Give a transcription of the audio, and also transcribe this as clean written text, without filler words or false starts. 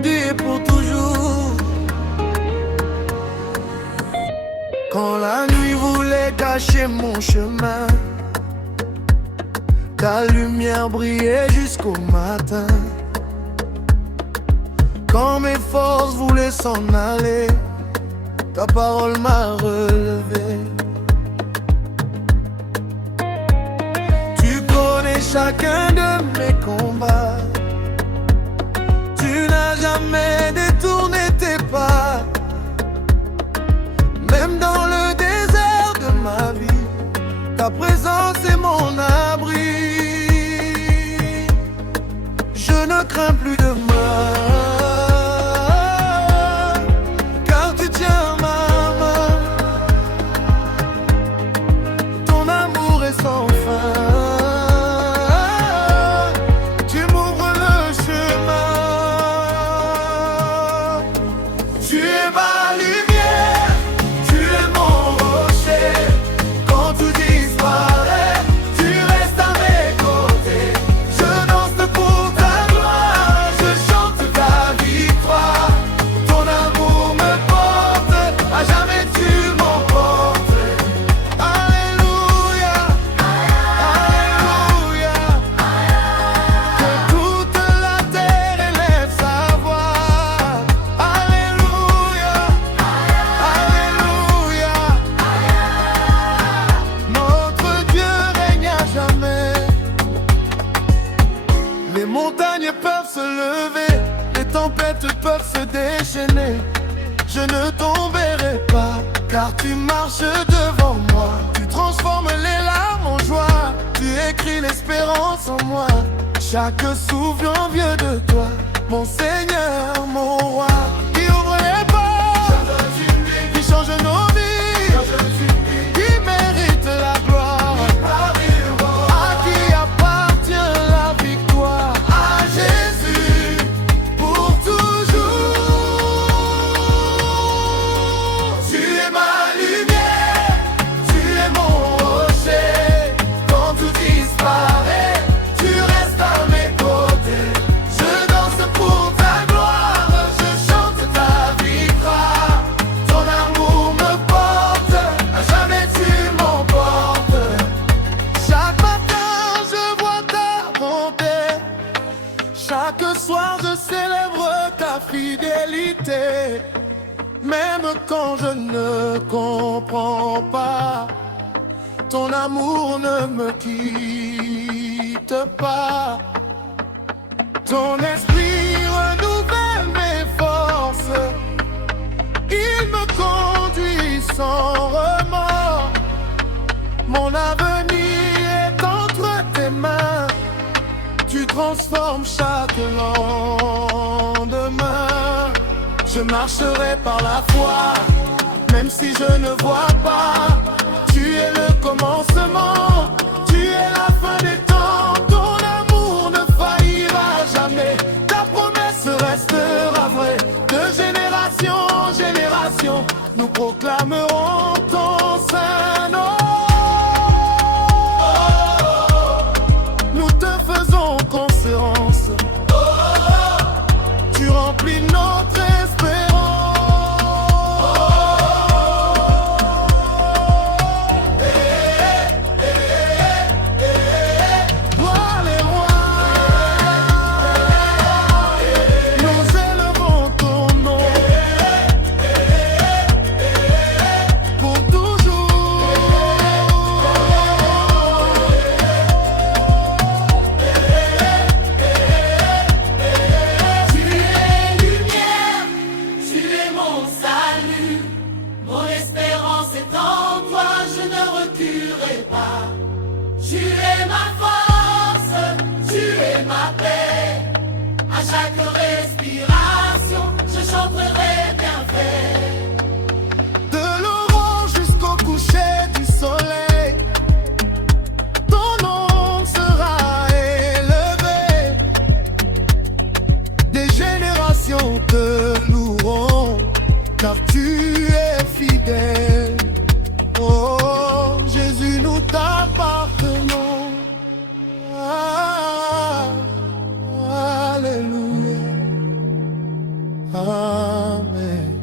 aujourd'hui et pour toujours. Quand la nuit voulait cacher mon chemin, ta lumière brillait jusqu'au matin. Quand mes forces voulaient s'en aller, ta parole m'a relevé. Tu connais chacun de mes combats. Tu n'as jamais détourné tes pas. Même dans le désert de ma vie, ta présence est mon abri. Je ne crains plus de mal. Sans fin, tu m'ouvres le chemin. Tu es ma lumière, tu es mon rocher. Quand tout disparaît, tu restes à mes côtés. Je danse pour ta gloire, je chante ta victoire. Ton amour me porte, à jamais tu m'emportes. Les montagnes peuvent se lever, les tempêtes peuvent se déchaîner. Je ne tomberai pas, car tu marches devant moi. Tu transformes les larmes en joie, tu écris l'espérance en moi. Chaque souffle en vient de toi, mon Seigneur, mon roi. Qui ouvre les portes, qui change nos vies, qui mérite la gloire. Chaque soir je célèbre ta fidélité. Même quand je ne comprends pas, ton amour ne me quitte pas. Ton esprit renouvelle mes forces, il me conduit sans remords. Mon avenir est entre tes mains. Tu transformes chaque lendemain. Je marcherai par la foi, même si je ne vois pas. Tu es le commencement, tu es la fin des temps. Ton amour ne faillira jamais, ta promesse restera vraie. De génération en génération, nous proclamerons ton saint nom. Tu remplis notre espérance. Toi les rois, nous élevons ton nom pour toujours. Tu es ma force, tu es ma paix. À chaque respiration, je chanterai bienfait. De l'aurore jusqu'au coucher du soleil, ton nom sera élevé. Des générations te loueront, car tu es fidèle. Oh Jésus, nous t'appartenons. Alléluia. Amen.